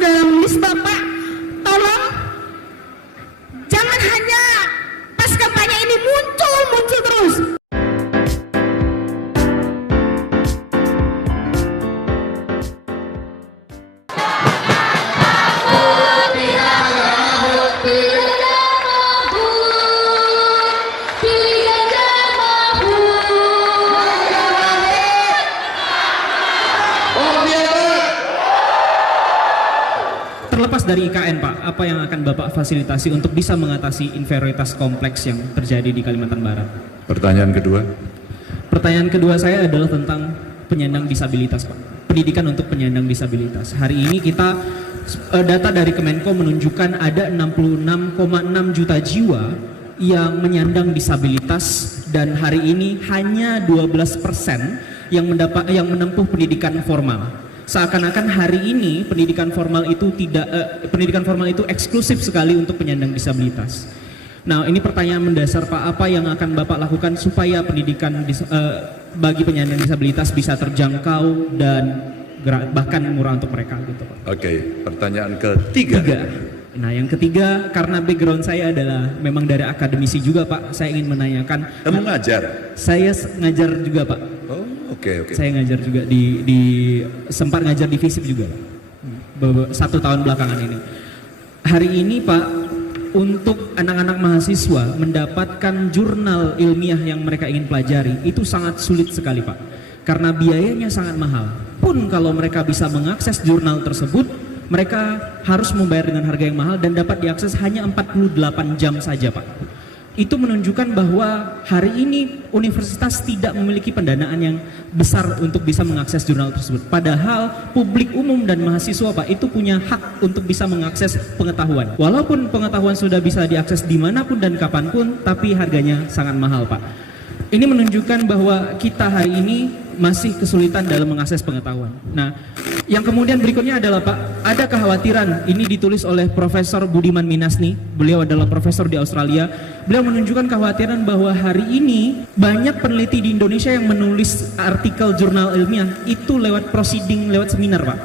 dalam list Bapak, tolong jangan hanya pas kampanye ini muncul terus. Terlepas dari IKN Pak, apa yang akan Bapak fasilitasi untuk bisa mengatasi inferioritas kompleks yang terjadi di Kalimantan Barat? Pertanyaan kedua. Pertanyaan kedua saya adalah tentang penyandang disabilitas Pak. Pendidikan untuk penyandang disabilitas. Hari ini kita data dari Kemenko menunjukkan ada 66,6 juta jiwa yang menyandang disabilitas dan hari ini hanya 12% yang menempuh pendidikan formal. Seakan-akan hari ini pendidikan formal itu eksklusif sekali untuk penyandang disabilitas. Nah, ini pertanyaan mendasar Pak, apa yang akan Bapak lakukan supaya pendidikan bagi penyandang disabilitas bisa terjangkau dan bahkan murah untuk mereka gitu Pak. Oke, pertanyaan ketiga. Nah, yang ketiga, karena background saya adalah memang dari akademisi juga Pak, saya ingin menanyakan. Kamu ngajar? Saya ngajar juga Pak. Oh, oke. Saya ngajar juga sempat ngajar di FISIP juga Pak. 1 tahun belakangan ini. Hari ini Pak, untuk anak-anak mahasiswa mendapatkan jurnal ilmiah yang mereka ingin pelajari itu sangat sulit sekali Pak, karena biayanya sangat mahal. Pun kalau mereka bisa mengakses jurnal tersebut, mereka harus membayar dengan harga yang mahal dan dapat diakses hanya 48 jam saja Pak. Itu menunjukkan bahwa hari ini universitas tidak memiliki pendanaan yang besar untuk bisa mengakses jurnal tersebut. Padahal publik umum dan mahasiswa Pak itu punya hak untuk bisa mengakses pengetahuan. Walaupun pengetahuan sudah bisa diakses dimanapun dan kapanpun, tapi harganya sangat mahal Pak. Ini menunjukkan bahwa kita hari ini masih kesulitan dalam mengakses pengetahuan. Nah, yang kemudian berikutnya adalah Pak, ada kekhawatiran, ini ditulis oleh Profesor Budiman Minasni, beliau adalah profesor di Australia. Beliau menunjukkan kekhawatiran bahwa hari ini banyak peneliti di Indonesia yang menulis artikel jurnal ilmiah itu lewat proceeding, lewat seminar Pak.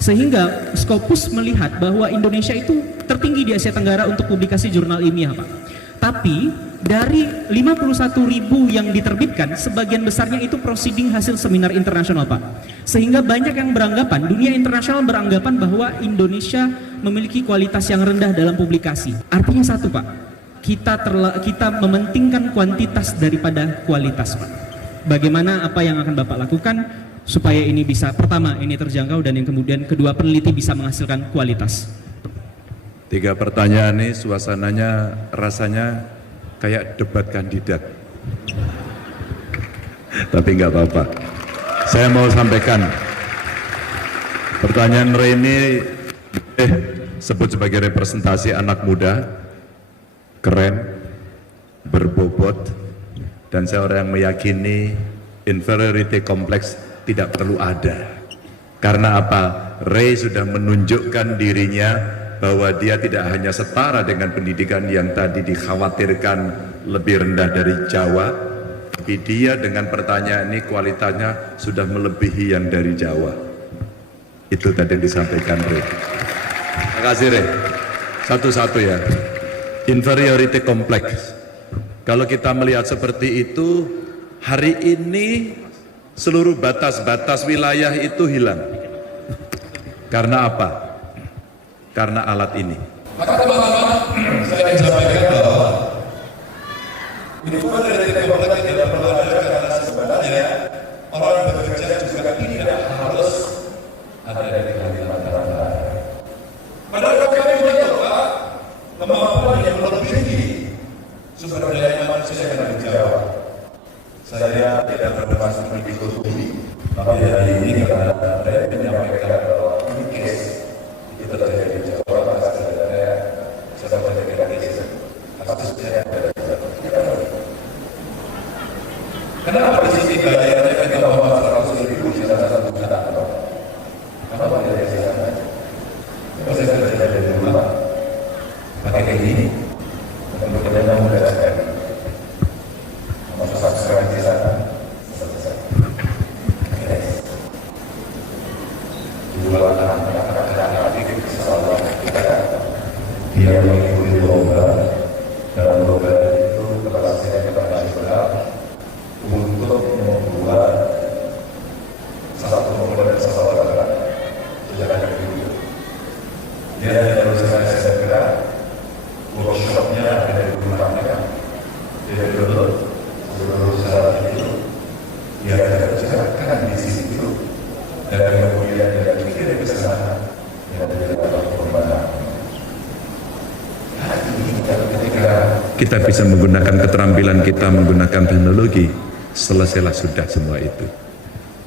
Sehingga Scopus melihat bahwa Indonesia itu tertinggi di Asia Tenggara untuk publikasi jurnal ilmiah Pak. Tapi dari 51.000 yang diterbitkan, sebagian besarnya itu proceeding hasil seminar internasional Pak. Sehingga banyak yang beranggapan, dunia internasional beranggapan bahwa Indonesia memiliki kualitas yang rendah dalam publikasi. Artinya satu Pak, kita mementingkan kuantitas daripada kualitas Pak. Bagaimana apa yang akan Bapak lakukan supaya ini bisa, pertama ini terjangkau, dan yang kemudian kedua peneliti bisa menghasilkan kualitas. 3 pertanyaan ini suasananya rasanya kayak debat kandidat. Tapi nggak apa-apa. Saya mau sampaikan pertanyaan Reni sebut sebagai representasi anak muda, keren, berbobot, dan saya orang yang meyakini inferiority complex tidak perlu ada. Karena apa? Ray sudah menunjukkan dirinya bahwa dia tidak hanya setara dengan pendidikan yang tadi dikhawatirkan lebih rendah dari Jawa, tapi dia dengan pertanyaan ini kualitasnya sudah melebihi yang dari Jawa. Itu tadi yang disampaikan Ray. Terima kasih Ray. Satu-satu ya. Inferiority complex. Kalau kita melihat seperti itu, hari ini seluruh batas-batas wilayah itu hilang. Karena apa? Karena alat ini. Maka teman-teman, saya ingin sampaikan bahwa ini bukan dari demokrat tidak perlu ada, karena sebenarnya orang bekerja juga tidak harus ada dari Kalimantan Barat. Padahal kami punya Pak kemampuan yang lebih tinggi sumber daya manusia yang ada di Jawa. Saya tidak bermaksud mendikuti, tapi hari ini karena saya menyampaikan bahwa ini case itu terjadi di Jawa, maka sebenarnya saya menjadikan case kasusnya ada di Jawa. Kenapa di sini bayarnya kita bawa 100.000 di sana 1 juta? Kenapa tidak di sana? Kalau saya sudah dari rumah pakai kayak gini, kemudian yang membereskan masuk subscribe di sana, selesai. Jual anak-anak dia mengikuti lomba, dan lomba itu kelasnya internasional untuk membuat satu model pesawat terbang sejak dari dulu. Dia hanya lulusan SMK, workshopnya ada di rumahnya, dia dulu lulusan itu, dia ada kerjakan di situ, dan kemudian dia kirim ke sana, yang dia dapat perubahan. Kita bisa menggunakan keterampilan kita, menggunakan teknologi, selesailah sudah semua itu.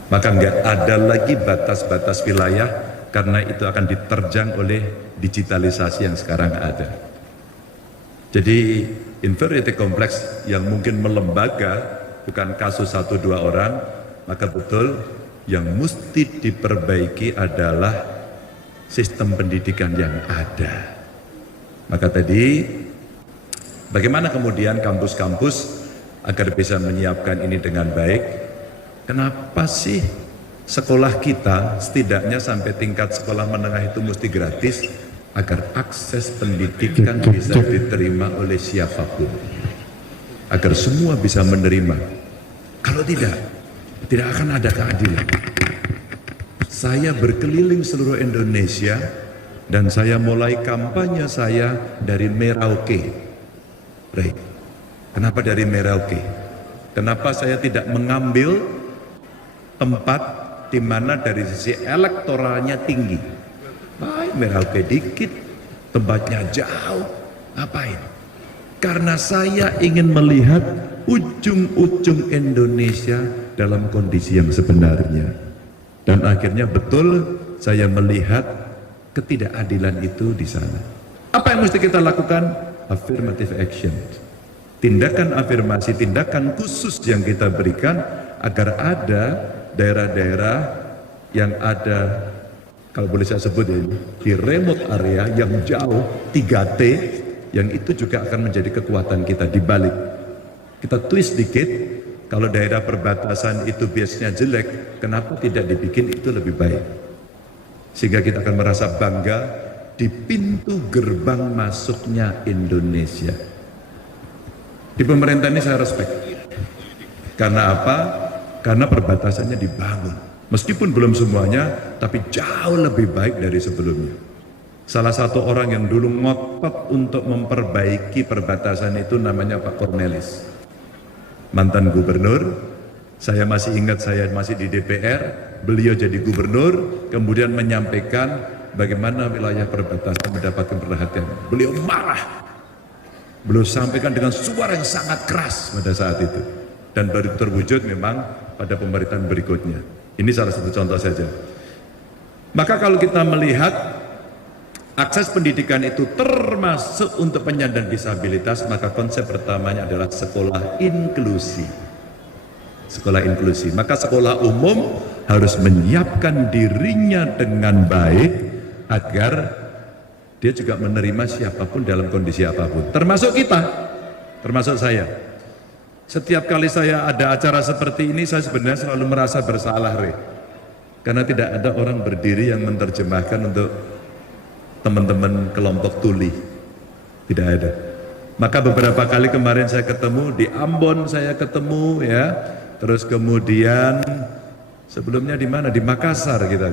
Maka nggak ada lagi batas-batas wilayah, karena itu akan diterjang oleh digitalisasi yang sekarang ada. Jadi inferiority complex yang mungkin melembaga, bukan kasus 1-2 orang, maka betul yang mesti diperbaiki adalah sistem pendidikan yang ada. Maka tadi bagaimana kemudian kampus-kampus agar bisa menyiapkan ini dengan baik? Kenapa sih sekolah kita setidaknya sampai tingkat sekolah menengah itu mesti gratis agar akses pendidikan bisa diterima oleh siapapun, agar semua bisa menerima. Kalau tidak akan ada keadilan. Saya berkeliling seluruh Indonesia dan saya mulai kampanye saya dari Merauke. Baik. Kenapa dari Merauke? Kenapa saya tidak mengambil tempat di mana dari sisi elektoralnya tinggi? Baik, Merauke dikit, tempatnya jauh. Ngapain? Karena saya ingin melihat ujung-ujung Indonesia dalam kondisi yang sebenarnya. Dan akhirnya betul saya melihat ketidakadilan itu di sana. Apa yang mesti kita lakukan? Affirmative action. Tindakan afirmasi, tindakan khusus yang kita berikan agar ada daerah-daerah yang ada, kalau boleh saya sebut ya, di remote area yang jauh, 3T, yang itu juga akan menjadi kekuatan kita di balik. Kita twist dikit, kalau daerah perbatasan itu biasanya jelek, kenapa tidak dibikin itu lebih baik? Sehingga kita akan merasa bangga di pintu gerbang masuknya Indonesia. Di pemerintah ini saya respect. Karena apa? Karena perbatasannya dibangun. Meskipun belum semuanya, tapi jauh lebih baik dari sebelumnya. Salah satu orang yang dulu ngotot untuk memperbaiki perbatasan itu namanya Pak Cornelis. Mantan gubernur, saya masih ingat saya masih di DPR, beliau jadi gubernur, kemudian menyampaikan bagaimana wilayah perbatasan mendapatkan perhatian. Beliau marah. Beliau sampaikan dengan suara yang sangat keras pada saat itu. Dan baru terwujud memang pada pemerintahan berikutnya. Ini salah satu contoh saja. Maka kalau kita melihat akses pendidikan itu termasuk untuk penyandang disabilitas, maka konsep pertamanya adalah sekolah inklusi. Sekolah inklusi. Maka sekolah umum harus menyiapkan dirinya dengan baik agar dia juga menerima siapapun dalam kondisi apapun. Termasuk kita, termasuk saya. Setiap kali saya ada acara seperti ini, saya sebenarnya selalu merasa bersalah, karena tidak ada orang berdiri yang menerjemahkan untuk teman-teman kelompok tuli. Tidak ada. Maka beberapa kali kemarin saya ketemu di Ambon, saya ketemu ya. Terus kemudian sebelumnya di mana? Di Makassar kita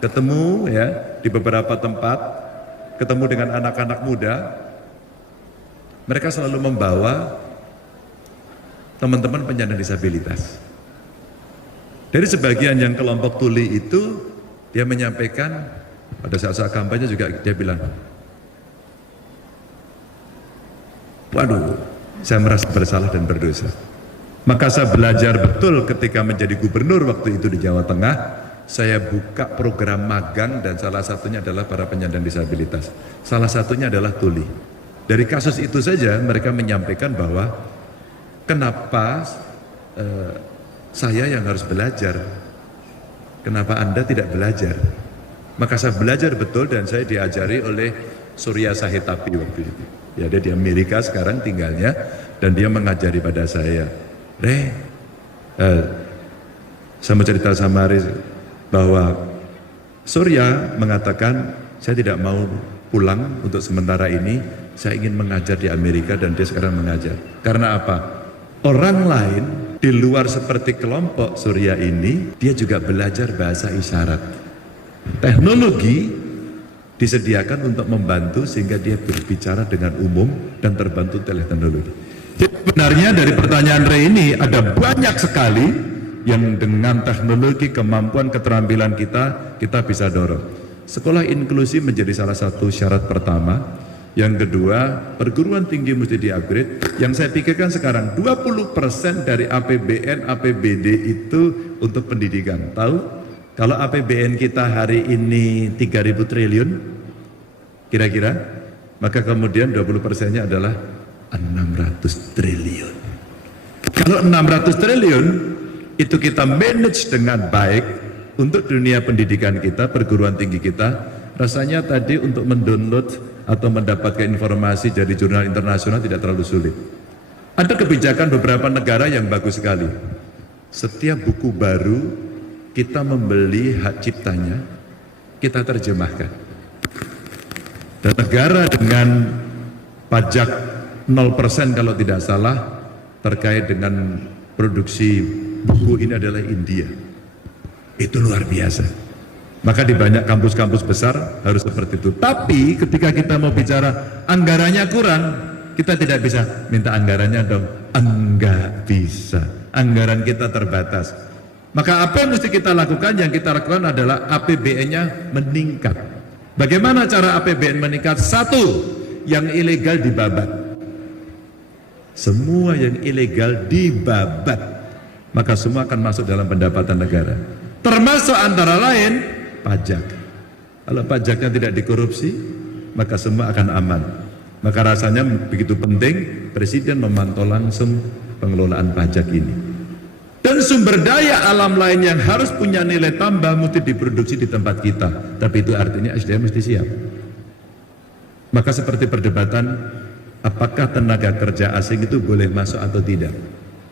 ketemu ya, di beberapa tempat ketemu dengan anak-anak muda. Mereka selalu membawa teman-teman penyandang disabilitas. Dari sebagian yang kelompok tuli itu, dia menyampaikan pada saat-saat kampanye juga dia bilang, waduh, saya merasa bersalah dan berdosa. Maka saya belajar betul ketika menjadi gubernur waktu itu di Jawa Tengah, saya buka program magang dan salah satunya adalah para penyandang disabilitas. Salah satunya adalah tuli. Dari kasus itu saja mereka menyampaikan bahwa kenapa saya yang harus belajar, kenapa Anda tidak belajar? Maka saya belajar betul dan saya diajari oleh Surya Sahetapi waktu itu. Ya, dia di Amerika sekarang tinggalnya dan dia mengajari pada saya. Saya mau cerita sama Riz bahwa Surya mengatakan saya tidak mau pulang untuk sementara ini, saya ingin mengajar di Amerika dan dia sekarang mengajar. Karena apa? Orang lain di luar seperti kelompok Surya ini, dia juga belajar bahasa isyarat. Teknologi disediakan untuk membantu sehingga dia berbicara dengan umum dan terbantu oleh teknologi. Jadi sebenarnya dari pertanyaan Ray ini ada banyak sekali yang dengan teknologi, kemampuan, keterampilan kita bisa dorong. Sekolah inklusi menjadi salah satu syarat pertama. Yang kedua, perguruan tinggi mesti di-upgrade. Yang saya pikirkan sekarang 20% dari APBN, APBD itu untuk pendidikan. Tahu? Kalau APBN kita hari ini 3.000 triliun, kira-kira, maka kemudian 20%-nya adalah 600 triliun. Kalau 600 triliun, itu kita manage dengan baik, untuk dunia pendidikan kita, perguruan tinggi kita, rasanya tadi untuk mendownload atau mendapatkan informasi dari jurnal internasional tidak terlalu sulit. Ada kebijakan beberapa negara yang bagus sekali. Setiap buku baru kita membeli hak ciptanya, kita terjemahkan. Dan negara dengan pajak 0% kalau tidak salah terkait dengan produksi buku ini adalah India. Itu luar biasa. Maka di banyak kampus-kampus besar harus seperti itu. Tapi ketika kita mau bicara anggarannya kurang, kita tidak bisa minta anggarannya dong. Enggak bisa. Anggaran kita terbatas. Maka apa yang mesti kita lakukan? Yang kita lakukan adalah APBN-nya meningkat. Bagaimana cara APBN meningkat? Satu, yang ilegal dibabat. Semua yang ilegal dibabat. Maka semua akan masuk dalam pendapatan negara. Termasuk antara lain pajak. Kalau pajaknya tidak dikorupsi, maka semua akan aman. Maka rasanya begitu penting Presiden memantau langsung pengelolaan pajak ini. Dan sumber daya alam lain yang harus punya nilai tambah mesti diproduksi di tempat kita. Tapi itu artinya SDM mesti siap. Maka seperti perdebatan, apakah tenaga kerja asing itu boleh masuk atau tidak?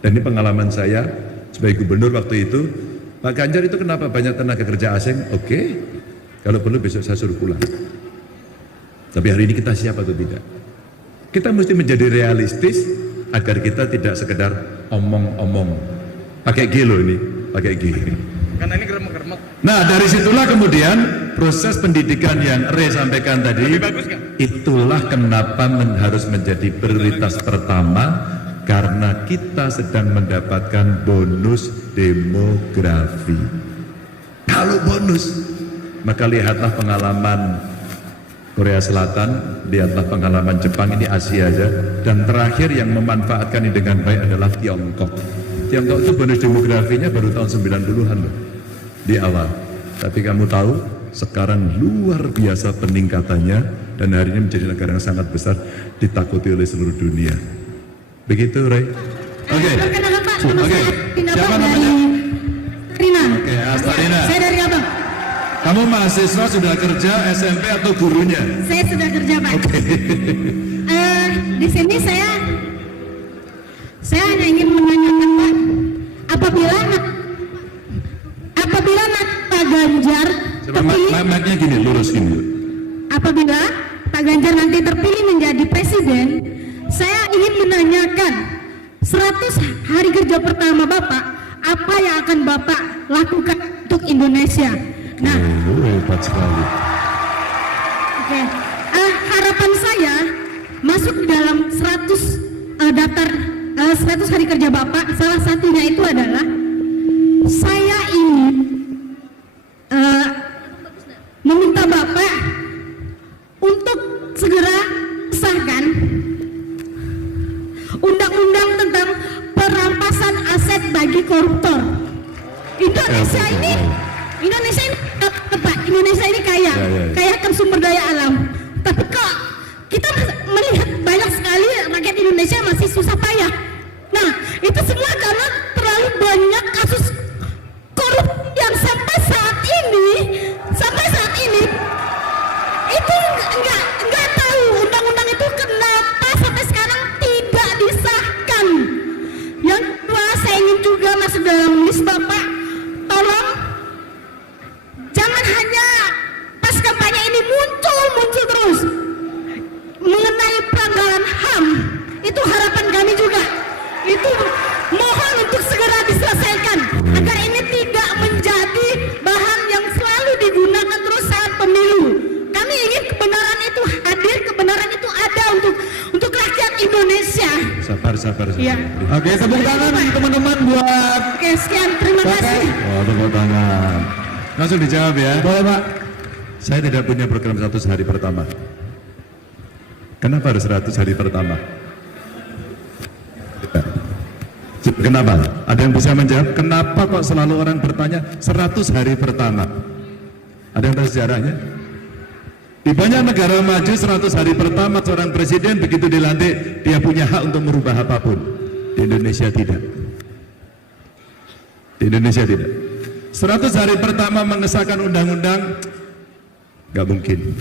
Dan ini pengalaman saya sebagai gubernur waktu itu. Pak Ganjar itu kenapa banyak tenaga kerja asing? Oke, kalau perlu besok saya suruh pulang. Tapi hari ini kita siap atau tidak? Kita mesti menjadi realistis agar kita tidak sekedar omong-omong. Pakai G loh ini, pakai G. Karena ini geremuk-geremuk. Nah dari situlah kemudian proses pendidikan yang Ray sampaikan tadi, itulah kenapa harus menjadi prioritas pertama. Karena kita sedang mendapatkan bonus demografi. Kalau bonus, maka lihatlah pengalaman Korea Selatan, lihatlah pengalaman Jepang, ini Asia aja. Dan terakhir yang memanfaatkan ini dengan baik adalah Tiongkok. Tiongkok itu bonus demografinya baru tahun 90-an loh, di awal. Tapi kamu tahu, sekarang luar biasa peningkatannya dan hari ini menjadi negara yang sangat besar, ditakuti oleh seluruh dunia. Begitu, Ray? Oke. Perkenalkan Pak, nama Oke. saya Rina Siapa Pak dari namanya? Rina. Oke, Astarina. Saya dari Abang. Kamu mahasiswa sudah kerja SMP atau gurunya? Saya sudah kerja Pak. Di sini saya hanya ingin menanyakan Pak, apabila Pak Ganjar terpilih, Mic-nya gini, lurus gini. apabila Pak Ganjar nanti terpilih menjadi presiden, saya ingin menanyakan 100 hari kerja pertama Bapak, apa yang akan Bapak lakukan untuk Indonesia? Nah, Hebat sekali. oke. Harapan saya masuk dalam 100 daftar 100 hari kerja Bapak. Salah satunya itu adalah saya ingin meminta Bapak untuk segera sahkan undang-undang tentang perampasan aset bagi koruptor. Indonesia ini Pak, Indonesia ini kaya, kaya akan sumber daya alam. Tapi kok kita melihat banyak sekali rakyat Indonesia masih susah payah. Nah, itu semua karena terlalu banyak kasus korupsi yang sampai saat ini itu nggak tahu undang-undang itu kenapa sampai sekarang tidak disahkan. Yang kedua, saya ingin juga masuk dalam list Bapak, tolong jangan hanya pas kampanye ini muncul terus. sabar. Iya. Oke, tepuk tangan teman-teman buat Oke, sekian. Terima kasih. Oh, tepuk tangan. Langsung dijawab ya. boleh Pak. Saya tidak punya program 100 hari pertama. Kenapa harus 100 hari pertama? Kenapa? Ada yang bisa menjawab? Kenapa kok selalu orang bertanya 100 hari pertama? Ada yang tahu sejarahnya? Di banyak negara maju 100 hari pertama seorang presiden begitu dilantik dia punya hak untuk merubah apapun. Di Indonesia tidak. Di Indonesia tidak. 100 hari pertama mengesahkan undang-undang nggak mungkin.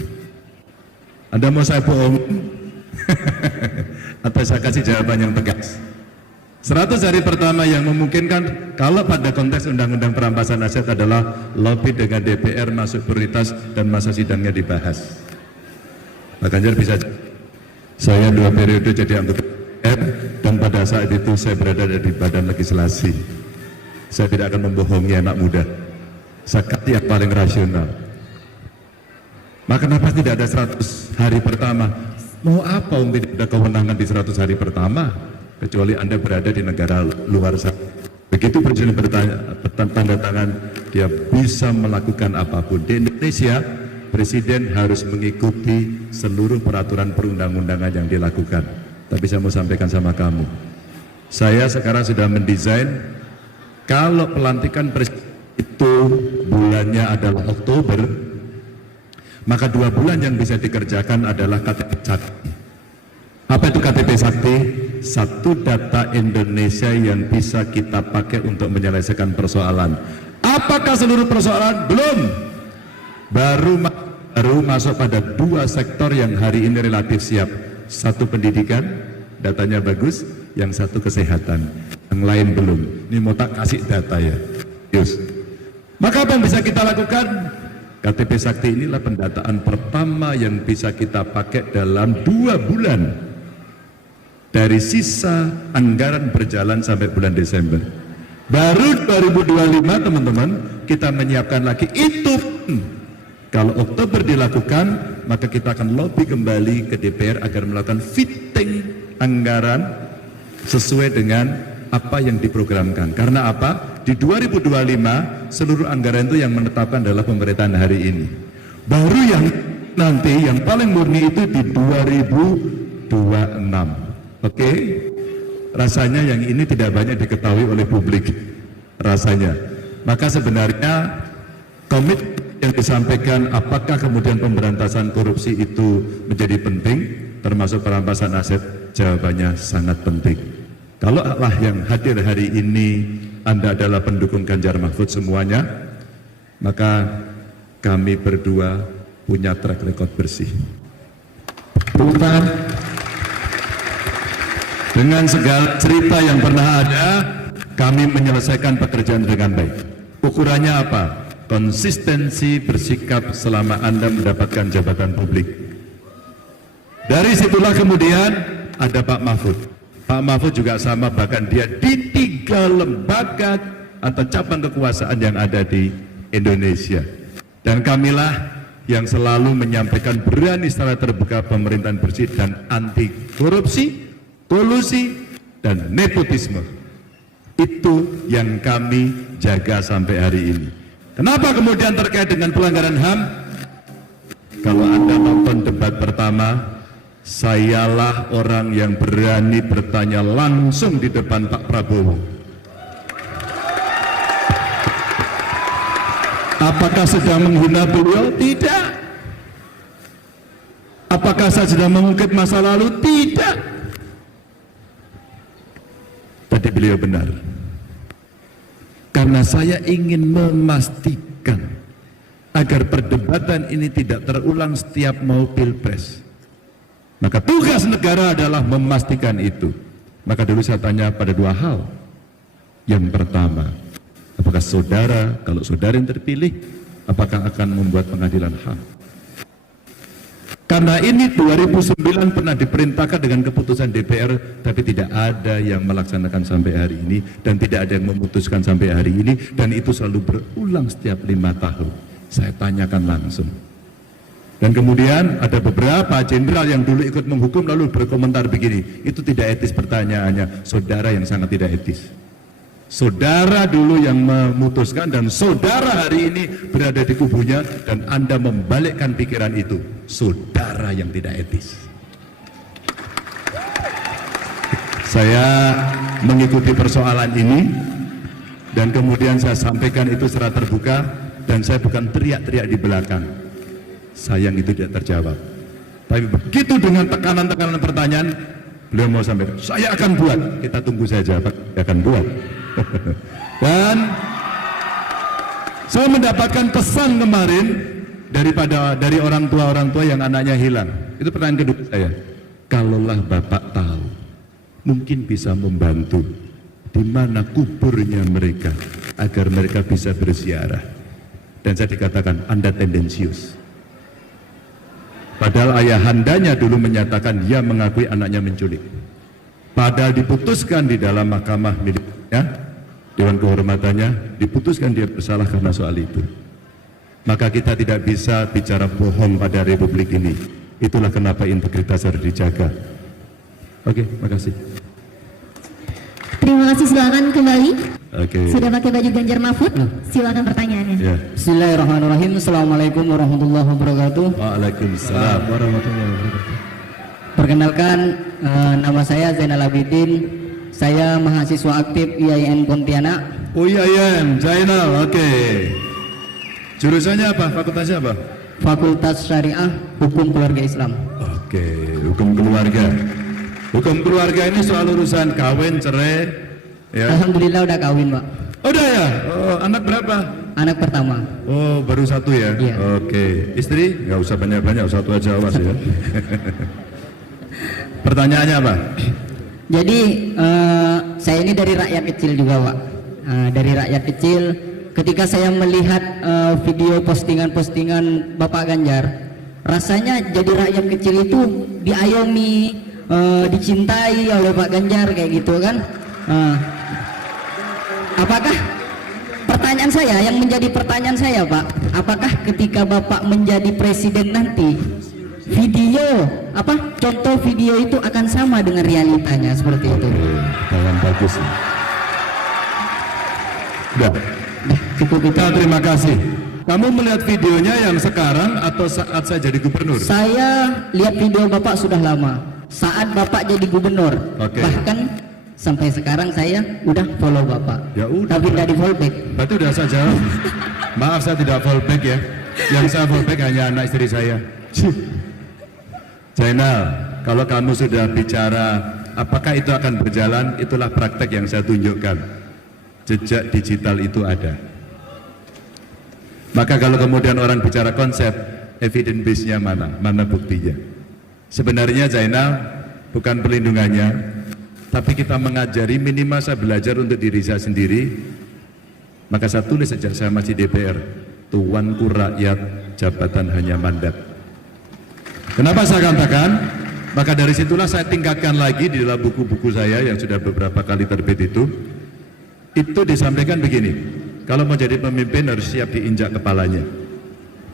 Anda mau saya bohong? Atau saya kasih jawaban yang tegas? 100 hari pertama yang memungkinkan kalau pada konteks undang-undang perampasan aset adalah lobby dengan DPR masuk prioritas dan masa sidangnya dibahas. Pak Ganjar bisa, saya 2 periode jadi anggota DPR dan pada saat itu saya berada di badan legislasi. Saya tidak akan membohongi anak muda. Saya kata yang paling rasional. Maka kenapa tidak ada 100 hari pertama? Mau apa tidak ada kewenangan di 100 hari pertama? Kecuali Anda berada di negara luar sana. Begitu presiden bertanda tangan, dia bisa melakukan apapun. Di Indonesia, presiden harus mengikuti seluruh peraturan perundang-undangan yang dilakukan. Tapi saya mau sampaikan sama kamu, saya sekarang sudah mendesain, kalau pelantikan presiden itu bulannya adalah Oktober, maka 2 bulan yang bisa dikerjakan adalah KTP Sakti. Apa itu KTP Sakti? Satu data Indonesia yang bisa kita pakai untuk menyelesaikan persoalan. Apakah seluruh persoalan? Belum. Baru masuk pada 2 sektor yang hari ini relatif siap. Satu pendidikan, datanya bagus. Yang satu kesehatan, yang lain belum. Ini mau tak kasih data ya. Yus. Maka apa yang bisa kita lakukan? KTP Sakti inilah pendataan pertama yang bisa kita pakai dalam 2 bulan. Dari sisa anggaran berjalan sampai bulan Desember. Baru 2025 teman-teman kita menyiapkan lagi itu. Kalau Oktober dilakukan, maka kita akan lobby kembali ke DPR agar melakukan fitting anggaran sesuai dengan apa yang diprogramkan. Karena apa? Di 2025 seluruh anggaran itu yang menetapkan adalah pemerintahan hari ini. Baru yang nanti yang paling murni itu di 2026. Oke, rasanya yang ini tidak banyak diketahui oleh publik, rasanya. Maka sebenarnya komit yang disampaikan apakah kemudian pemberantasan korupsi itu menjadi penting, termasuk perampasan aset, jawabannya sangat penting. Kalau Allah yang hadir hari ini, Anda adalah pendukung Ganjar Mahfud semuanya, maka kami berdua punya track record bersih. Bukan. Dengan segala cerita yang pernah ada, kami menyelesaikan pekerjaan dengan baik. Ukurannya apa? Konsistensi bersikap selama Anda mendapatkan jabatan publik. Dari situlah kemudian ada Pak Mahfud. Pak Mahfud juga sama, bahkan dia di 3 lembaga atau cabang kekuasaan yang ada di Indonesia. Dan kamilah yang selalu menyampaikan berani secara terbuka pemerintahan bersih dan anti korupsi, kolusi, dan nepotisme. Itu yang kami jaga sampai hari ini. Kenapa kemudian terkait dengan pelanggaran HAM? Kalau Anda nonton debat pertama, sayalah orang yang berani bertanya langsung di depan Pak Prabowo. Apakah sudah menghina beliau? Tidak. Apakah saya sudah mengungkit masa lalu? Tidak. Tadi beliau benar. Karena saya ingin memastikan agar perdebatan ini tidak terulang setiap mau pilpres. Maka tugas negara adalah memastikan itu. Maka dulu saya tanya pada 2 hal. Yang pertama, apakah saudara, kalau saudara yang terpilih, apakah akan membuat pengadilan HAM? Karena ini 2009 pernah diperintahkan dengan keputusan DPR, tapi tidak ada yang melaksanakan sampai hari ini, dan tidak ada yang memutuskan sampai hari ini, dan itu selalu berulang setiap 5 tahun. Saya tanyakan langsung. Dan kemudian ada beberapa jenderal yang dulu ikut menghukum lalu berkomentar begini, itu tidak etis pertanyaannya. Saudara yang sangat tidak etis. Saudara dulu yang memutuskan dan saudara hari ini berada di kubunya dan Anda membalikkan pikiran itu. Saudara yang tidak etis. Saya mengikuti persoalan ini dan kemudian saya sampaikan itu secara terbuka dan saya bukan teriak-teriak di belakang. Sayang itu tidak terjawab. Tapi begitu dengan tekanan-tekanan pertanyaan, beliau mau sampaikan, saya akan buat. Kita tunggu saja, Pak, saya akan buat. Dan saya mendapatkan pesan kemarin dari orang tua yang anaknya hilang. Itu pertanyaan kedua saya. Kalaulah Bapak tahu, mungkin bisa membantu di mana kuburnya mereka agar mereka bisa berziarah. Dan saya dikatakan Anda tendensius. Padahal ayahandanya dulu menyatakan dia mengakui anaknya menculik. Padahal diputuskan di dalam mahkamah miliknya, Dewan Kehormatannya, diputuskan dia bersalah karena soal itu. Maka kita tidak bisa bicara bohong pada republik ini. Itulah kenapa integritas harus dijaga. Oke, makasih. Terima kasih, silakan kembali. Oke. Sudah pakai baju Ganjar Mahfud, silakan pertanyaannya. Ya. Bismillahirrahmanirrahim. Assalamualaikum warahmatullahi wabarakatuh. Waalaikumsalam warahmatullahi wabarakatuh. Perkenalkan, nama saya Zainal Abidin. Saya mahasiswa aktif IAIN Pontianak. Oh iya, Zainal, oke. Jurusannya apa? Fakultasnya apa? Fakultas Syariah Hukum Keluarga Islam. Oke, hukum keluarga. Hukum keluarga ini soal urusan kawin, cerai, ya. Alhamdulillah udah kawin, Pak. Udah ya? Oh, anak berapa? Anak pertama. Oh, baru satu ya? Iya. Oke. Istri? Nggak usah banyak-banyak, satu aja awas ya. Pertanyaannya apa? Jadi saya ini dari rakyat kecil juga, Pak. Dari rakyat kecil, ketika saya melihat video postingan-postingan Bapak Ganjar, rasanya jadi rakyat kecil itu diayomi, dicintai oleh Pak Ganjar kayak gitu kan. Apakah pertanyaan saya yang menjadi pertanyaan saya, Pak, apakah ketika Bapak menjadi presiden nanti video contoh video itu akan sama dengan realitanya seperti itu? Yang bagus. Udah. Cukup itu. Terima kasih. Kamu melihat videonya yang sekarang atau saat saya jadi gubernur? Saya lihat video Bapak sudah lama. Saat Bapak jadi gubernur. Oke. Bahkan sampai sekarang saya udah follow Bapak. Ya udah. Tapi tidak di follow back. Berarti udah saya jawab. Maaf, saya tidak fallback ya. Yang saya fallback hanya anak istri saya. Zainal, kalau kamu sudah bicara apakah itu akan berjalan, itulah praktek yang saya tunjukkan. Jejak digital itu ada. Maka kalau kemudian orang bicara konsep, evidence base-nya mana? Mana buktinya? Sebenarnya Zainal bukan pelindungannya, tapi kita mengajari, minimal saya belajar untuk diri saya sendiri. Maka saya tulis sejak saya masih DPR, tuanku rakyat, jabatan hanya mandat. Kenapa saya katakan? Maka dari situlah saya tingkatkan lagi di dalam buku-buku saya yang sudah beberapa kali terbit itu disampaikan begini, kalau mau jadi pemimpin harus siap diinjak kepalanya.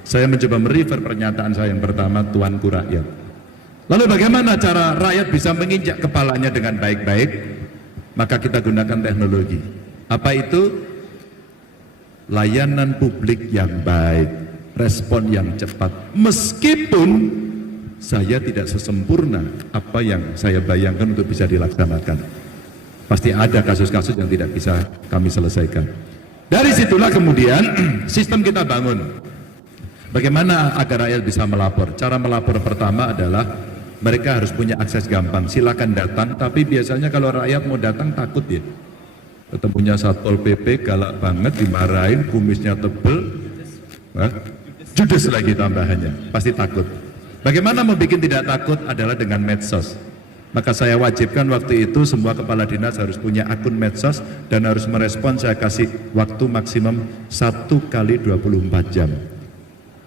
Saya mencoba merefer pernyataan saya yang pertama, tuanku rakyat. Lalu bagaimana cara rakyat bisa menginjak kepalanya dengan baik-baik? Maka kita gunakan teknologi. Apa itu? Layanan publik yang baik, respon yang cepat. Meskipun saya tidak sesempurna apa yang saya bayangkan untuk bisa dilaksanakan. Pasti ada kasus-kasus yang tidak bisa kami selesaikan. Dari situlah kemudian sistem kita bangun. Bagaimana agar rakyat bisa melapor? Cara melapor pertama adalah mereka harus punya akses gampang. Silakan datang, tapi biasanya kalau rakyat mau datang takut ya. Ketemunya Satpol PP galak banget, dimarahin, kumisnya tebel, judes lagi tambahannya, pasti takut. Bagaimana membuat tidak takut adalah dengan medsos. Maka saya wajibkan waktu itu semua kepala dinas harus punya akun medsos dan harus merespon. Saya kasih waktu maksimum 1 kali 24 jam.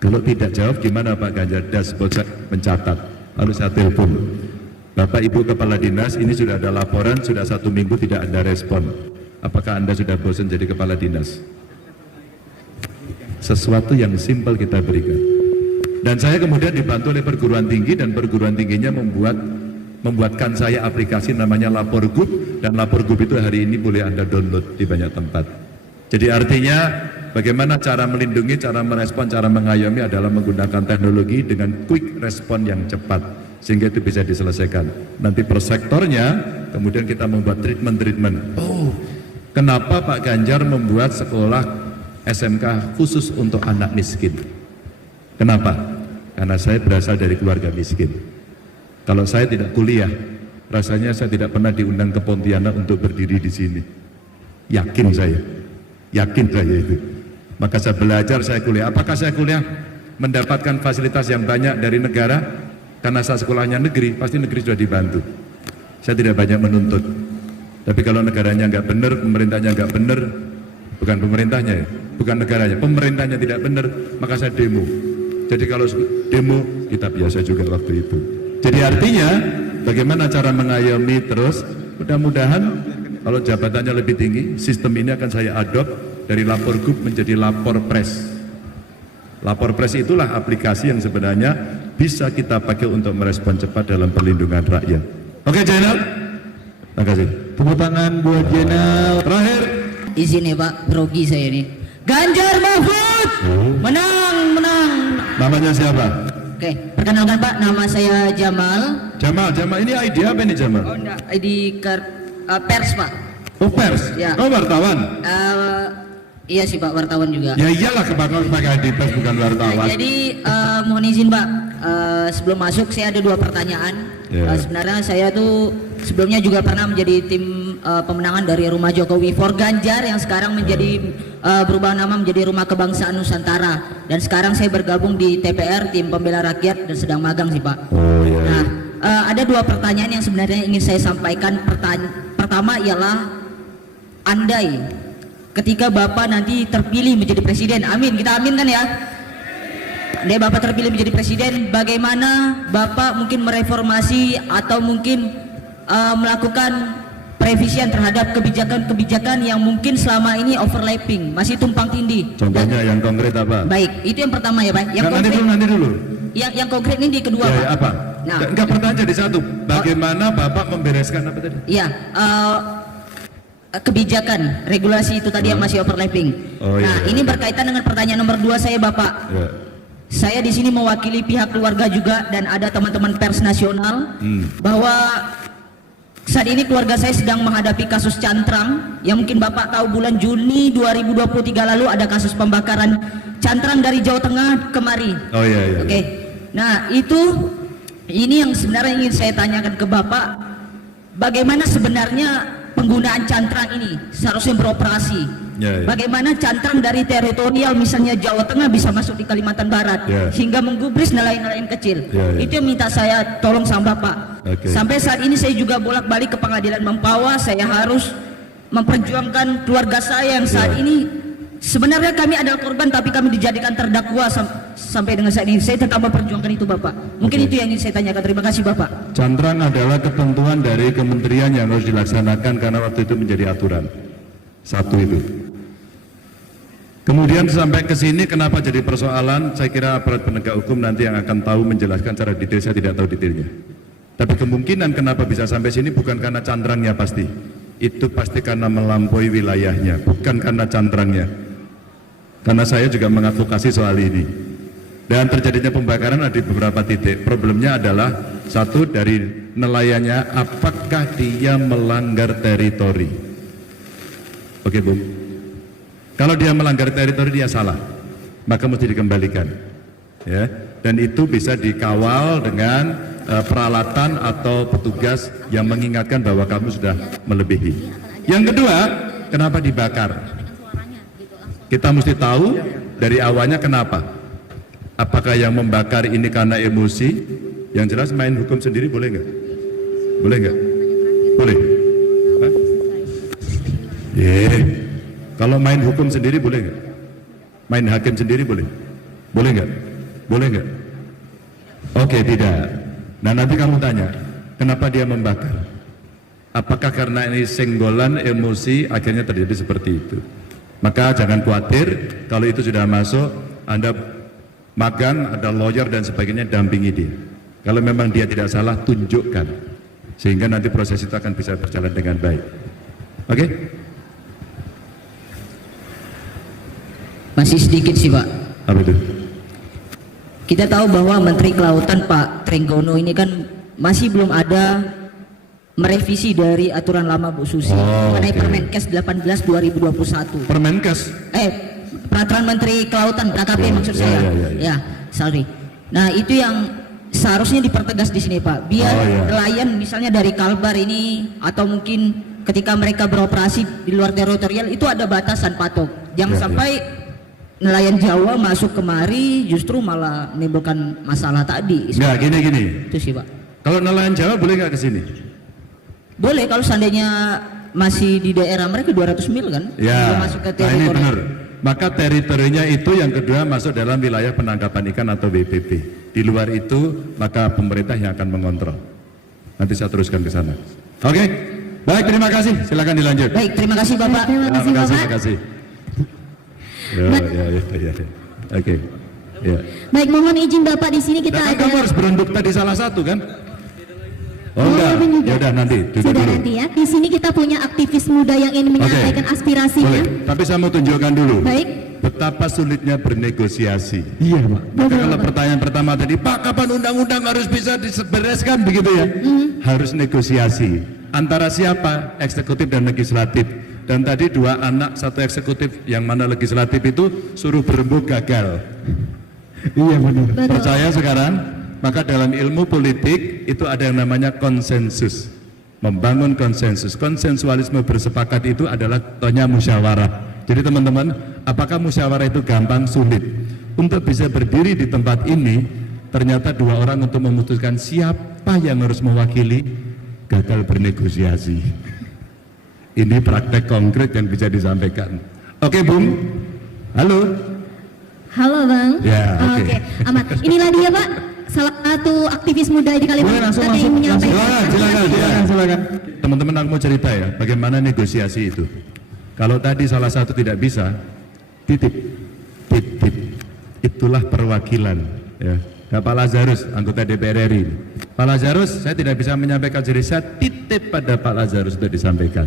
Kalau tidak jawab gimana Pak Ganjar? Dashboard saya mencatat. Lalu saya telepon, Bapak Ibu Kepala Dinas, ini sudah ada laporan, sudah 1 minggu tidak ada respon. Apakah Anda sudah bosan jadi kepala dinas? Sesuatu yang simpel kita berikan. Dan saya kemudian dibantu oleh perguruan tinggi, dan perguruan tingginya membuatkan saya aplikasi namanya Lapor Gub, dan Lapor Gub itu hari ini boleh Anda download di banyak tempat. Jadi artinya bagaimana cara melindungi, cara merespon, cara mengayomi adalah menggunakan teknologi dengan quick respon yang cepat, sehingga itu bisa diselesaikan. Nanti per sektornya kemudian kita membuat treatment. Oh, kenapa Pak Ganjar membuat sekolah SMK khusus untuk anak miskin? Kenapa? Karena saya berasal dari keluarga miskin. Kalau saya tidak kuliah, rasanya saya tidak pernah diundang ke Pontianak untuk berdiri di sini. Yakin saya itu. Maka saya belajar, saya kuliah. Apakah saya kuliah mendapatkan fasilitas yang banyak dari negara? Karena saya sekolahnya negeri, pasti negeri sudah dibantu. Saya tidak banyak menuntut. Tapi kalau negaranya nggak benar, pemerintahnya nggak benar, bukan pemerintahnya ya, bukan negaranya, pemerintahnya tidak benar, maka saya demo. Jadi kalau demo, kita biasa juga waktu itu. Jadi artinya, bagaimana cara mengayomi terus, mudah-mudahan kalau jabatannya lebih tinggi, sistem ini akan saya adopt dari Lapor Gub menjadi Lapor Pres. Lapor Pres itulah aplikasi yang sebenarnya bisa kita pakai untuk merespon cepat dalam perlindungan rakyat. Oke, Jenal. Terima kasih. Tepuk tangan buat Jenal. Terakhir. Izin ya Pak, grogi saya ini. Ganjar Mahfud menang. Namanya siapa? Oke, perkenalkan Pak, nama saya Jamal. Jamal, ini ID apa ini Jamal? Oh enggak, ID card pers Pak. Oh, pers? Ya. Oh, wartawan? Iya sih Pak, wartawan juga. Ya iyalah, kebakar pakai ID pers bukan wartawan. Jadi mohon izin Pak, sebelum masuk saya ada 2 pertanyaan. Yeah. Sebenarnya saya tuh sebelumnya juga pernah menjadi tim pemenangan dari Rumah Jokowi for Ganjar yang sekarang menjadi berubah nama menjadi Rumah Kebangsaan Nusantara. Dan sekarang saya bergabung di TPR, tim pembela rakyat, dan sedang magang sih Pak. Oh iya. Nah, ada 2 pertanyaan yang sebenarnya ingin saya sampaikan. Pertama ialah, andai ketika Bapak nanti terpilih menjadi presiden, amin, kita amin kan ya? Andai Bapak terpilih menjadi presiden, bagaimana Bapak mungkin mereformasi atau mungkin melakukan revisian terhadap kebijakan-kebijakan yang mungkin selama ini overlapping, masih tumpang tindih. Contohnya yang konkret apa? Baik, itu yang pertama ya Pak. Yang konkret, nanti dulu. Yang konkret ini di kedua Ya, Pak. apa? Nah, Enggak, pertanyaan jadi satu. Bagaimana Bapak membereskan apa tadi? Iya, kebijakan regulasi itu tadi yang masih overlapping. Oh, nah, iya. ini berkaitan dengan pertanyaan nomor 2 saya Bapak. Ya. Saya di sini mewakili pihak keluarga juga dan ada teman-teman pers nasional bahwa saat ini keluarga saya sedang menghadapi kasus cantrang yang mungkin Bapak tahu bulan Juni 2023 lalu ada kasus pembakaran cantrang dari Jawa Tengah kemari. Oh iya. Oke. Nah, ini yang sebenarnya ingin saya tanyakan ke Bapak, bagaimana sebenarnya penggunaan cantrang ini seharusnya beroperasi? Ya. Bagaimana cantrang dari teritorial misalnya Jawa Tengah bisa masuk di Kalimantan Barat sehingga menggubris nelayan-nelayan kecil? Itu yang minta saya tolong sama Bapak. Sampai saat ini saya juga bolak-balik ke pengadilan Mempawah. Saya harus memperjuangkan keluarga saya yang saat ini sebenarnya kami adalah korban tapi kami dijadikan terdakwa sampai dengan saat ini. Saya tetap memperjuangkan itu Bapak. Mungkin itu yang ingin saya tanyakan. Terima kasih Bapak. Cantrang adalah ketentuan dari kementerian yang harus dilaksanakan karena waktu itu menjadi aturan. Satu itu. Kemudian sampai ke sini kenapa jadi persoalan? Saya kira aparat penegak hukum nanti yang akan tahu menjelaskan secara detail, saya tidak tahu detailnya. Tapi kemungkinan kenapa bisa sampai sini bukan karena cantrangnya pasti. Itu pasti karena melampaui wilayahnya, bukan karena cantrangnya. Karena saya juga mengadvokasi soal ini. Dan terjadinya pembakaran ada di beberapa titik. Problemnya adalah satu dari nelayannya, apakah dia melanggar teritori? Oke Bu. Kalau dia melanggar teritori dia salah, maka mesti dikembalikan. Ya, dan itu bisa dikawal dengan peralatan atau petugas yang mengingatkan bahwa kamu sudah melebihi. Yang kedua, kenapa dibakar? Kita mesti tahu dari awalnya kenapa. Apakah yang membakar ini karena emosi? Yang jelas main hukum sendiri boleh nggak? Boleh nggak? Boleh. Hah? Kalau main hukum sendiri boleh nggak? Main hakim sendiri boleh? Boleh nggak? Boleh nggak? Oke, tidak. Nah nanti kamu tanya, kenapa dia membakar? Apakah karena ini senggolan, emosi, akhirnya terjadi seperti itu? Maka jangan khawatir, kalau itu sudah masuk, Anda magang, ada lawyer dan sebagainya, dampingi dia. Kalau memang dia tidak salah, tunjukkan, sehingga nanti proses itu akan bisa berjalan dengan baik. Oke? Masih sedikit sih Pak. Apa itu? Kita tahu bahwa Menteri Kelautan Pak Trenggono ini kan masih belum ada merevisi dari aturan lama Bu Susi mengenai oke. Permenkes 18 2021. Permenkes. Peraturan Menteri Kelautan KKP maksud saya. Ya. Sorry. Nah, itu yang seharusnya dipertegas di sini Pak. Biar nelayan misalnya dari Kalbar ini atau mungkin ketika mereka beroperasi di luar teritorial itu ada batasan patok. Jangan sampai nelayan Jawa masuk kemari justru malah menimbulkan masalah tadi. Nggak, gini. Itu sih Pak. Kalau nelayan Jawa boleh nggak ke sini? Boleh kalau seandainya masih di daerah mereka 200 mil kan? Ya, Belum masuk ke nah ini teritori. benar. Maka teritorinya itu yang kedua masuk dalam wilayah penangkapan ikan atau WPP. Di luar itu maka pemerintah yang akan mengontrol. Nanti saya teruskan ke sana. Oke, baik, terima kasih. Silakan dilanjut. Baik, terima kasih Bapak. Terima kasih Bapak. Terima kasih. Ya. Oke. Ya. Baik, mohon izin Bapak di sini kita Nah, kan ada. kamu harus berenduk tadi salah satu kan? Oh enggak, Robin juga. ya udah nanti duduk Sudah dulu. nanti ya. Di sini kita punya aktivis muda yang ingin menyampaikan aspirasinya. Boleh, tapi saya mau tunjukkan dulu Baik. betapa sulitnya bernegosiasi. Iya Pak. Maka kalau pertanyaan pertama tadi, Pak kapan undang-undang harus bisa dibereskan begitu ya? Harus negosiasi antara siapa? Eksekutif dan legislatif. Dan tadi dua anak, satu eksekutif, yang mana legislatif itu suruh berembuk gagal. Iya benar. Betul. Percaya sekarang? Maka dalam ilmu politik itu ada yang namanya konsensus. Membangun konsensus. Konsensualisme bersepakat itu adalah contohnya musyawarah. Jadi teman-teman, apakah musyawarah itu gampang? Sulit. Untuk bisa berdiri di tempat ini, ternyata dua orang untuk memutuskan siapa yang harus mewakili, gagal bernegosiasi. Ini praktek konkret yang bisa disampaikan. Oke, Bung. Halo. Halo Bang. Ya, oke. Oke, aman. Inilah dia Pak, salah satu aktivis muda di Boleh Kalimantan langsung yang masuk, menyampaikan. Silakan. Teman-teman, aku mau cerita ya, bagaimana negosiasi itu. Kalau tadi salah satu tidak bisa, titip. Itulah perwakilan. Ya. Pak Lazarus, anggota DPR RI. Pak Lazarus, saya tidak bisa menyampaikan diri saya, titip pada Pak Lazarus untuk disampaikan.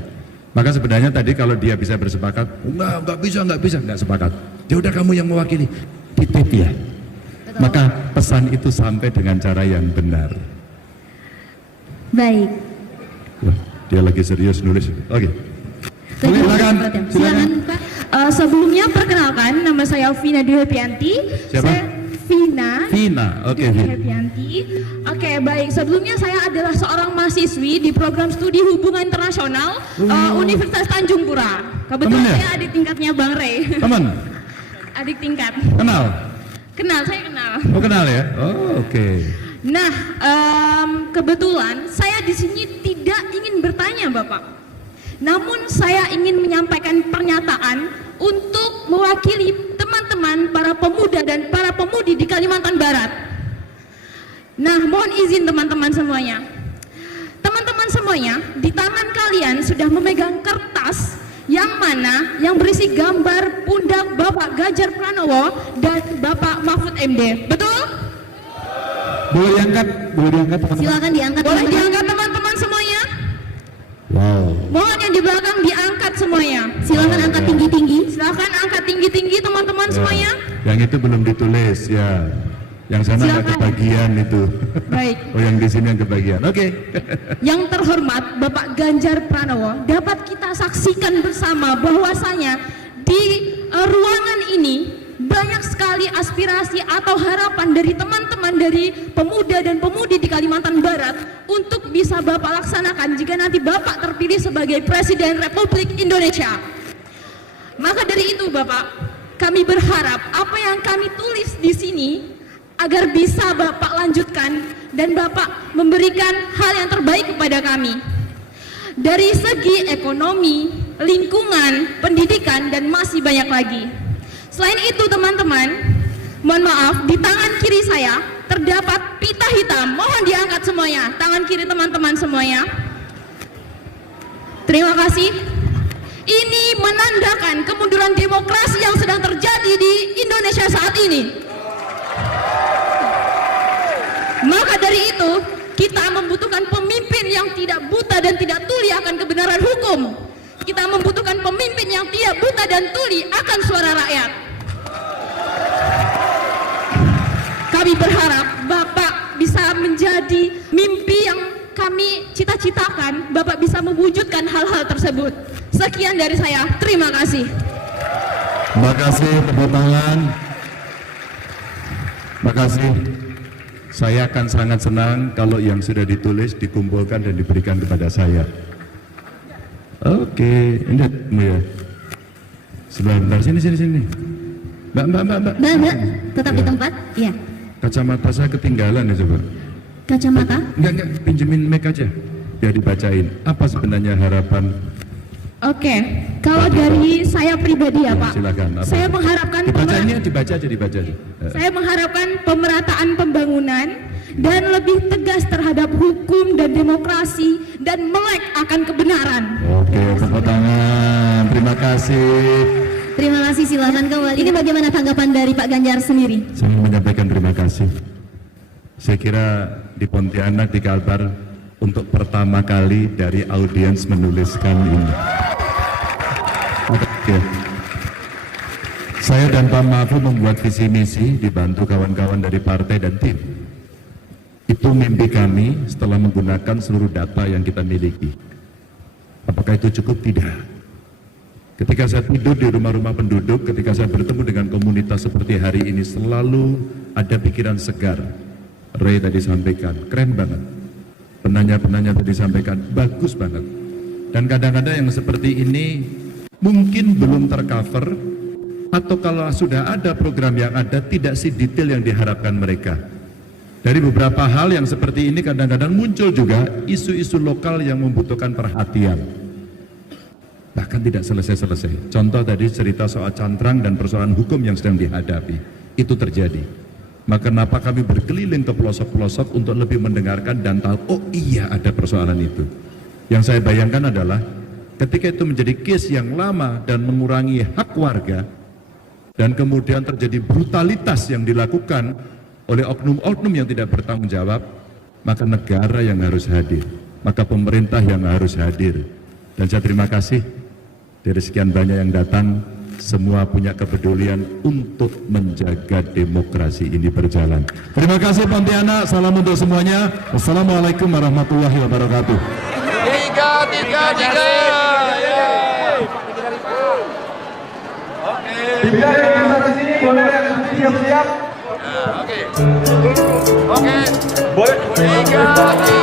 Maka sebenarnya tadi kalau dia bisa bersepakat, enggak bisa, enggak sepakat. Ya udah kamu yang mewakili, titip ya. Maka pesan itu sampai dengan cara yang benar. Baik. Wah, dia lagi serius nulis. Oke. Silakan. Silakan Pak. Sebelumnya perkenalkan, nama saya Vina Dwi Happyanti. Siapa? Saya Vina. Oke, Dwi Vina. Happyanti. Oke, baik. Sebelumnya saya adalah seorang mahasiswi di program studi hubungan internasional Universitas Tanjung Pura. Kebetulan Temennya? saya adik tingkatnya Bang Rey. Teman, Adik tingkat. kenal? Saya kenal. Oh, kenal ya? Oh, oke. Nah, kebetulan saya di sini tidak ingin bertanya, Bapak. Namun saya ingin menyampaikan pernyataan untuk mewakili teman-teman para pemuda dan para pemudi di Kalimantan Barat. Nah, mohon izin teman-teman semuanya. Teman-teman semuanya, di tangan kalian sudah memegang kertas yang mana yang berisi gambar pundak Bapak Ganjar Pranowo dan Bapak Mahfud MD. Betul? Boleh diangkat teman-teman. Silakan diangkat. Boleh teman-teman. diangkat teman-teman semuanya? Wow. Mohon yang di belakang diangkat semuanya. Silakan angkat tinggi-tinggi. Silakan angkat tinggi-tinggi teman-teman semuanya. Yang itu belum ditulis ya. Yang sana nggak Silakan. kebagian itu. Baik. Oh, yang di sini yang kebagian. Oke. Yang terhormat Bapak Ganjar Pranowo, dapat kita saksikan bersama bahwasanya di ruangan ini banyak sekali aspirasi atau harapan dari teman-teman dari pemuda dan pemudi di Kalimantan Barat untuk bisa Bapak laksanakan jika nanti Bapak terpilih sebagai Presiden Republik Indonesia. Maka dari itu Bapak, kami berharap apa yang kami tulis di sini agar bisa Bapak lanjutkan dan Bapak memberikan hal yang terbaik kepada kami. Dari segi ekonomi, lingkungan, pendidikan, dan masih banyak lagi. Selain itu teman-teman, mohon maaf, di tangan kiri saya terdapat pita hitam. Mohon diangkat semuanya, tangan kiri teman-teman semuanya. Terima kasih. Ini menandakan kemunduran demokrasi yang sedang terjadi di Indonesia saat ini. dari itu, kita membutuhkan pemimpin yang tidak buta dan tidak tuli akan kebenaran hukum. Kita membutuhkan pemimpin yang tidak buta dan tuli akan suara rakyat. Kami berharap Bapak bisa menjadi mimpi yang kami cita-citakan, Bapak bisa mewujudkan hal-hal tersebut. Sekian dari saya, terima kasih. Terima kasih, tepuk tangan. Terima kasih. Saya akan sangat senang kalau yang sudah ditulis dikumpulkan dan diberikan kepada saya. Oke, ini ya. Sebentar, sini. Mbak. Mbak, tetap di tempat? Iya. Kacamata saya ketinggalan ya coba. Kacamata? Enggak, pinjemin mic aja. Biar dibacain. Apa sebenarnya harapan? Oke, kalau dari saya pribadi ya, Ya, Pak, silakan. Apa? saya mengharapkan Dibaca aja. Saya mengharapkan pemerataan pembangunan dan lebih tegas terhadap hukum dan demokrasi dan melek akan kebenaran. Oke, tepuk tangan. Terima kasih. Terima kasih, silakan kembali. Ini bagaimana tanggapan dari Pak Ganjar sendiri? Saya ingin menyampaikan terima kasih. Saya kira di Pontianak, di Kalbar, untuk pertama kali dari audiens menuliskan ini. Oke. Saya dan Pak Mahfud membuat visi misi dibantu kawan-kawan dari partai dan tim. Itu mimpi kami setelah menggunakan seluruh data yang kita miliki. Apakah itu cukup? Tidak. Ketika saya tidur di rumah-rumah penduduk, ketika saya bertemu dengan komunitas seperti hari ini, selalu ada pikiran segar. Ray tadi sampaikan, keren banget. Penanya-penanya tadi sampaikan, bagus banget. Dan kadang-kadang yang seperti ini mungkin belum tercover, atau kalau sudah ada program yang ada, tidak sedetail yang diharapkan mereka. Dari beberapa hal yang seperti ini kadang-kadang muncul juga isu-isu lokal yang membutuhkan perhatian. Bahkan tidak selesai-selesai. Contoh tadi cerita soal cantrang dan persoalan hukum yang sedang dihadapi. Itu terjadi. Maka kenapa kami berkeliling ke pelosok-pelosok untuk lebih mendengarkan dan tahu, oh iya ada persoalan itu. Yang saya bayangkan adalah ketika itu menjadi case yang lama dan mengurangi hak warga, dan kemudian terjadi brutalitas yang dilakukan oleh oknum-oknum yang tidak bertanggung jawab, maka negara yang harus hadir, maka pemerintah yang harus hadir. Dan saya terima kasih dari sekian banyak yang datang, semua punya kepedulian untuk menjaga demokrasi ini berjalan. Terima kasih Pontianak, salam untuk semuanya. Wassalamualaikum warahmatullahi wabarakatuh. Tiga. Pimpinan yang ada di sini boleh siap-siap. Oke. Boleh. 3.